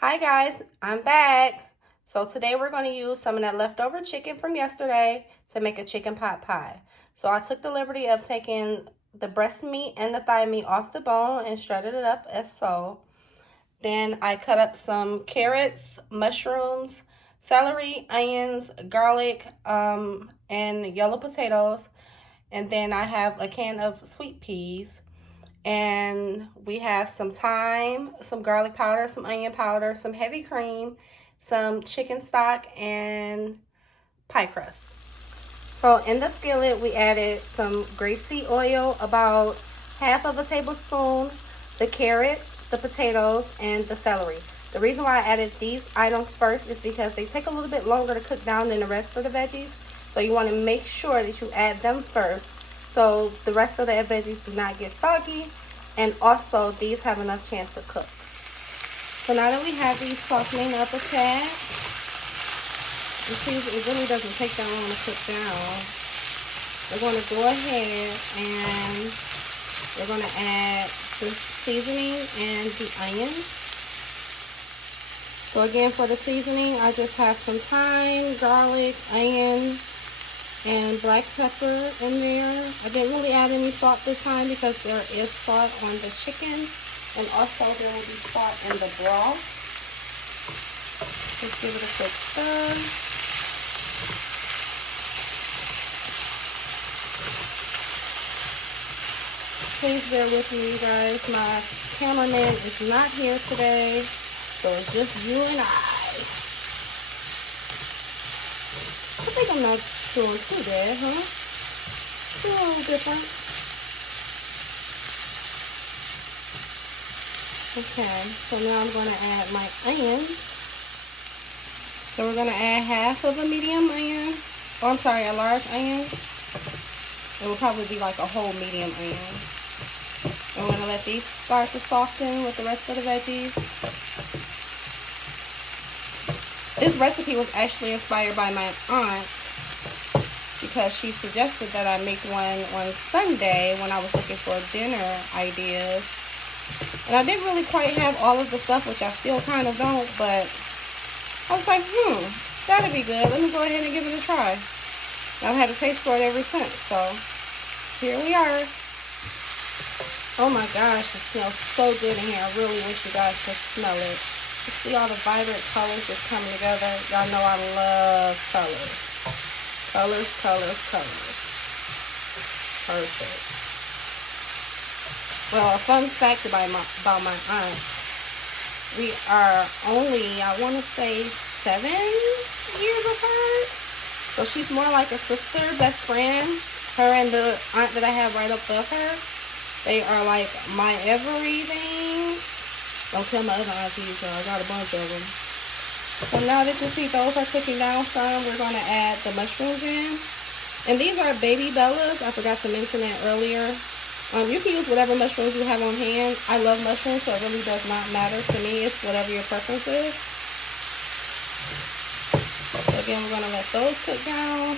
Hi guys, I'm back. So today we're going to use some of that leftover chicken from yesterday to make a chicken pot pie. So I took the liberty of taking the breast meat and the thigh meat off the bone and shredded it up as so. Then I cut up some carrots, mushrooms, celery, onions, garlic, and yellow potatoes. And then I have a can of sweet peas. And we have some thyme, some garlic powder, some onion powder, some heavy cream, some chicken stock, and pie crust. So in the skillet, we added some grapeseed oil, about half of a tablespoon, the carrots, the potatoes, and the celery. The reason why I added these items first is because they take a little bit longer to cook down than the rest of the veggies. So you want to make sure that you add them first so the rest of the veggies do not get soggy, and also these have enough chance to cook. So now that we have these softening up a tad, you see it really doesn't take that long to cook down. We're going to go ahead and we're going to add the seasoning and the onions. So again, for the seasoning, I just have some thyme, garlic, onion, and black pepper in there. I didn't really add any salt this time because there is salt on the chicken, and also there will be salt in the broth. Let's give it a quick stir. Please bear with me, you guys. My cameraman is not here today, so it's just you and I think I'm not doing too bad, huh? It's a little different. Okay, so now I'm going to add my onions. So we're going to add half of a medium onion. Oh, I'm sorry, a large onion. It will probably be like a whole medium onion. And we're going to let these start to soften with the rest of the veggies. This recipe was actually inspired by my aunt because she suggested that I make one on Sunday when I was looking for dinner ideas. And I didn't really quite have all of the stuff, which I still kind of don't, but I was like, that'd be good. Let me go ahead and give it a try. And I've had a taste for it ever since, so here we are. Oh my gosh, it smells so good in here. I really wish you guys could smell it. You see all the vibrant colors just coming together. Y'all know I love colors. Colors, colors, colors. Perfect. Well, a fun fact about my aunt. We are only, I want to say, 7 years apart. So she's more like a sister, best friend. Her and the aunt that I have right above her. They are like my everything. Don't tell my other aunties, I got a bunch of them. So now that you see those are cooking down some, we're going to add the mushrooms in. And these are baby bellas. I forgot to mention that earlier. You can use whatever mushrooms you have on hand. I love mushrooms, so it really does not matter to me. It's whatever your preference is. So again, we're going to let those cook down.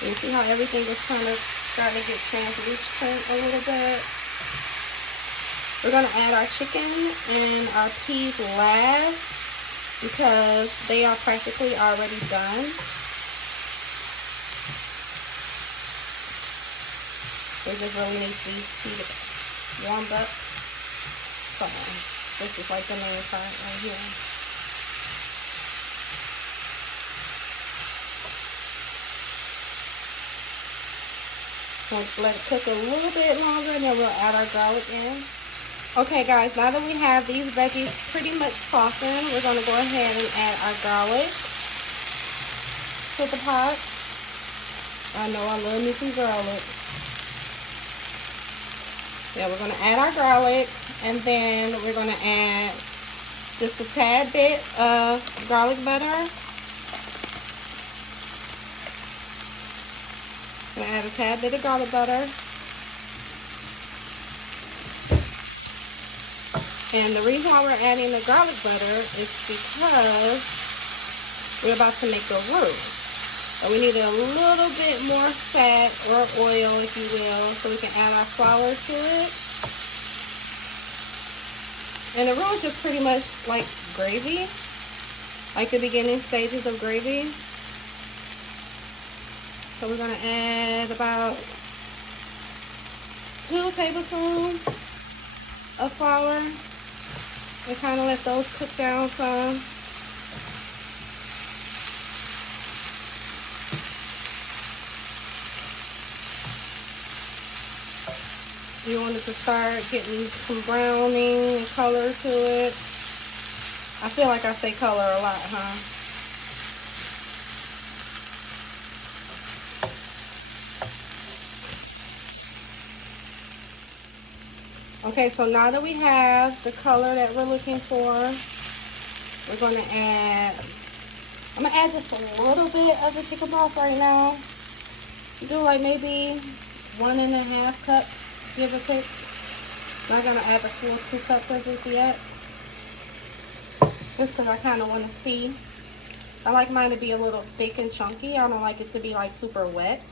You see how everything is kind of starting to get translucent a little bit. We're going to add our chicken and our peas last because they are practically already done. They just really need to be warmed up. So this is like the main part right here. Let's let it cook a little bit longer and then we'll add our garlic in. Okay guys, now that we have these veggies pretty much softened, we're going to go ahead and add our garlic to the pot. I know I love me some garlic. Yeah, we're going to add our garlic, and then we're going to add just a tad bit of garlic butter. I'm going to add a tad bit of garlic butter. And the reason why we're adding the garlic butter is because we're about to make a roux. But we need a little bit more fat or oil, if you will, so we can add our flour to it. And the roux is just pretty much like gravy, like the beginning stages of gravy. So we're going to add about 2 tablespoons of flour and kind of let those cook down some. You want it to start getting some browning and color to it. I feel like I say color a lot, huh? Okay, so now that we have the color that we're looking for, we're going to add, I'm going to add just a little bit of the chicken broth right now. Do like maybe 1.5 cups, give or take. Not going to add the full 2 cups of this yet. Just because I kind of want to see. I like mine to be a little thick and chunky. I don't like it to be like super wet.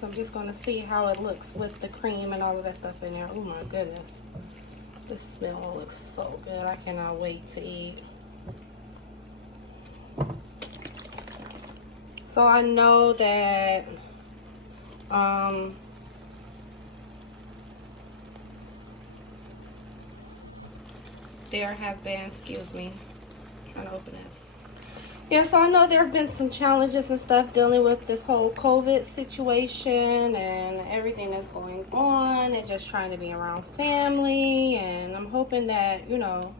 So I'm just going to see how it looks with the cream and all of that stuff in there. Oh my goodness. This smell looks so good. I cannot wait to eat. So I know that there have been, excuse me, I'm trying to open it. Yeah, so I know there have been some challenges and stuff dealing with this whole COVID situation and everything that's going on and just trying to be around family. And I'm hoping that, you know,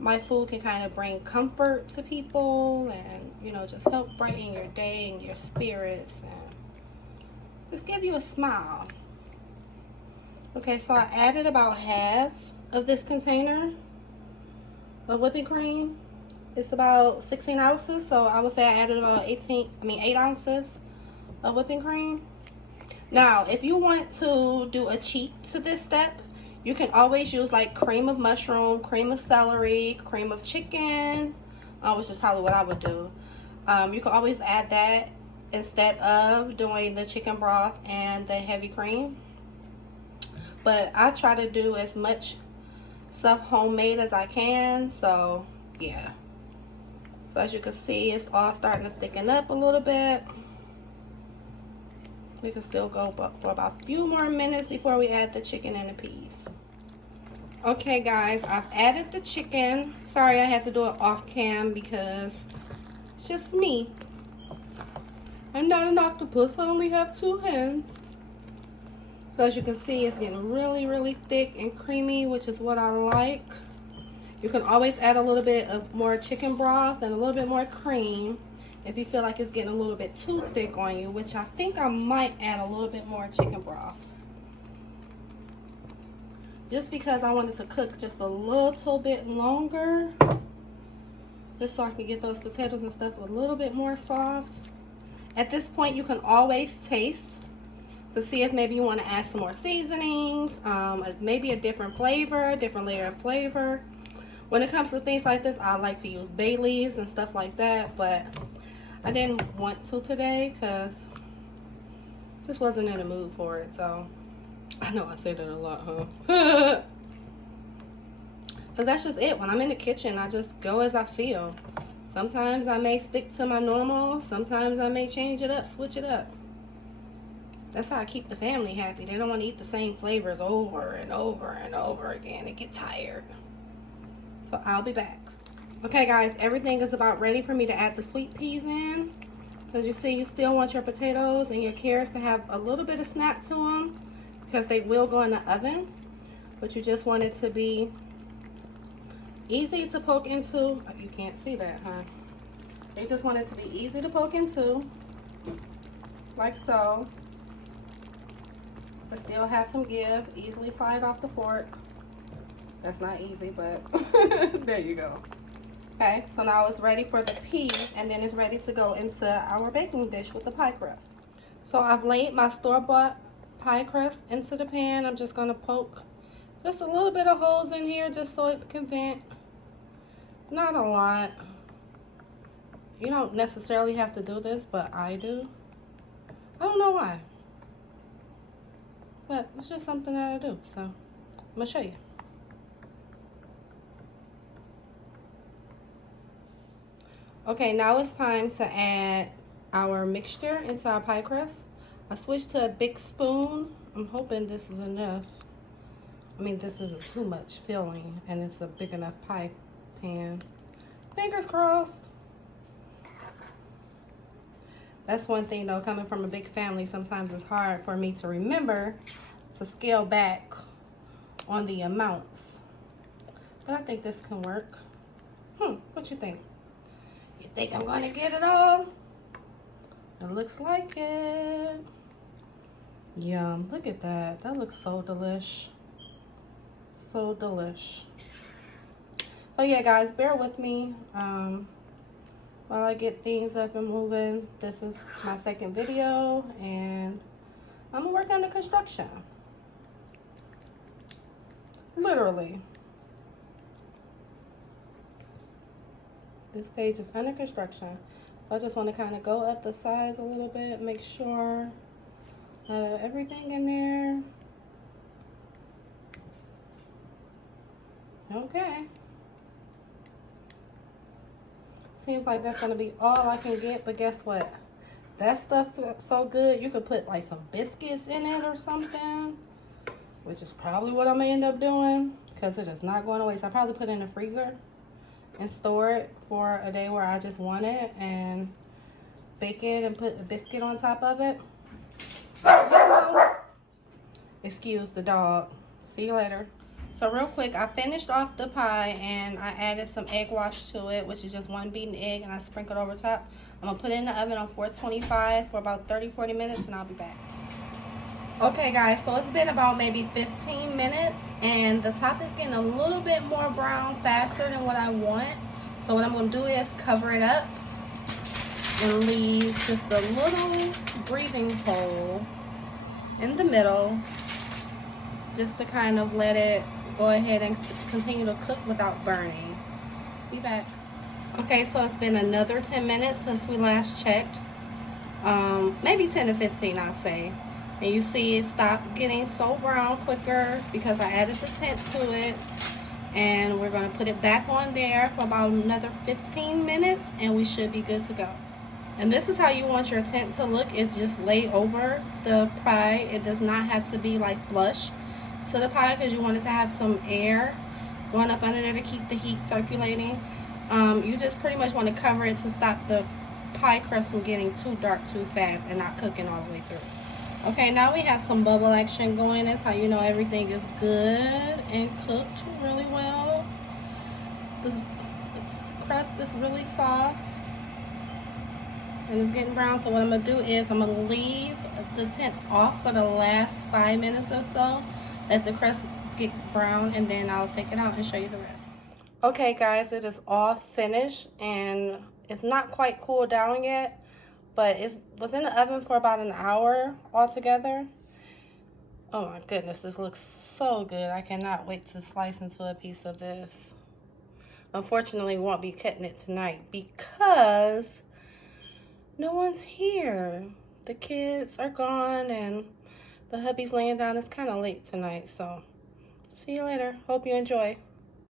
my food can kind of bring comfort to people and, you know, just help brighten your day and your spirits and just give you a smile. Okay, so I added about half of this container of whipping cream. It's about 16 ounces, so I would say I added about 8 ounces of whipping cream. Now, if you want to do a cheat to this step, you can always use like cream of mushroom, cream of celery, cream of chicken, which is probably what I would do. You can always add that instead of doing the chicken broth and the heavy cream. But I try to do as much stuff homemade as I can, so yeah. So as you can see, it's all starting to thicken up a little bit. We can still go for about a few more minutes before we add the chicken and the peas. Okay guys, I've added the chicken. Sorry I had to do it off cam because it's just me. I'm not an octopus, I only have 2 hands. So as you can see, it's getting really, really thick and creamy, which is what I like. You can always add a little bit of more chicken broth and a little bit more cream if you feel like it's getting a little bit too thick on you, which I think I might add a little bit more chicken broth. Just because I want it to cook just a little bit longer, just so I can get those potatoes and stuff a little bit more soft. At this point, you can always taste to see if maybe you want to add some more seasonings, maybe a different flavor, a different layer of flavor. When it comes to things like this, I like to use bay leaves and stuff like that, but I didn't want to today because just wasn't in the mood for it. So I know I say that a lot, huh? But that's just it. When I'm in the kitchen, I just go as I feel. Sometimes I may stick to my normal. Sometimes I may change it up, switch it up. That's how I keep the family happy. They don't want to eat the same flavors over and over and over again. They get tired. So I'll be back. Okay guys, everything is about ready for me to add the sweet peas in. As you see, you still want your potatoes and your carrots to have a little bit of snap to them because they will go in the oven. But you just want it to be easy to poke into. You can't see that, huh? You just want it to be easy to poke into, like so. But still have some give. Easily slide off the fork. That's not easy, but there you go. Okay, so now it's ready for the peas, and then it's ready to go into our baking dish with the pie crust. So I've laid my store-bought pie crust into the pan. I'm just going to poke just a little bit of holes in here just so it can vent. Not a lot. You don't necessarily have to do this, but I do. I don't know why. But it's just something that I do. So I'm going to show you. Okay, now it's time to add our mixture into our pie crust. I switched to a big spoon. I'm hoping this is enough. I mean, this isn't too much filling, and it's a big enough pie pan. Fingers crossed. That's one thing though, coming from a big family, sometimes it's hard for me to remember to scale back on the amounts. But I think this can work. What you think? You think I'm gonna get it all? It looks like it. Yum, look at that. That looks so delish. So delish. So yeah, guys, bear with me while I get things up and moving. This is my second video, and I'm gonna work on the construction. Literally. This page is under construction. So I just want to kind of go up the sides a little bit, make sure I have everything in there. Okay. Seems like that's going to be all I can get, but guess what? That stuff's so good, you could put like some biscuits in it or something, which is probably what I'm going to end up doing because it is not going to waste. I probably put it in the freezer and store it for a day where I just want it and bake it and put a biscuit on top of it. Excuse the dog. See you later. So real quick, I finished off the pie and I added some egg wash to it, which is just one beaten egg, and I sprinkled over top. I'm gonna put it in the oven on 425 for about 30-40 minutes, and I'll be back. Okay guys, so it's been about maybe 15 minutes and the top is getting a little bit more brown faster than what I want. So what I'm going to do is cover it up and leave just a little breathing hole in the middle just to kind of let it go ahead and continue to cook without burning. Be back. Okay, so it's been another 10 minutes since we last checked. Maybe 10 to 15 I'd say. And you see it stopped getting so brown quicker because I added the tint to it. And we're going to put it back on there for about another 15 minutes and we should be good to go. And this is how you want your tint to look. It's just lay over the pie. It does not have to be like flush to the pie because you want it to have some air going up under there to keep the heat circulating. You just pretty much want to cover it to stop the pie crust from getting too dark too fast and not cooking all the way through. Okay, now we have some bubble action going. That's how you know everything is good and cooked really well. The crust is really soft and it's getting brown. So what I'm going to do is I'm going to leave the tint off for the last 5 minutes or so. Let the crust get brown and then I'll take it out and show you the rest. Okay guys, it is all finished and it's not quite cooled down yet. But it was in the oven for about an hour altogether. Oh my goodness, this looks so good. I cannot wait to slice into a piece of this. Unfortunately, we won't be cutting it tonight because no one's here. The kids are gone and the hubby's laying down. It's kind of late tonight, so see you later. Hope you enjoy.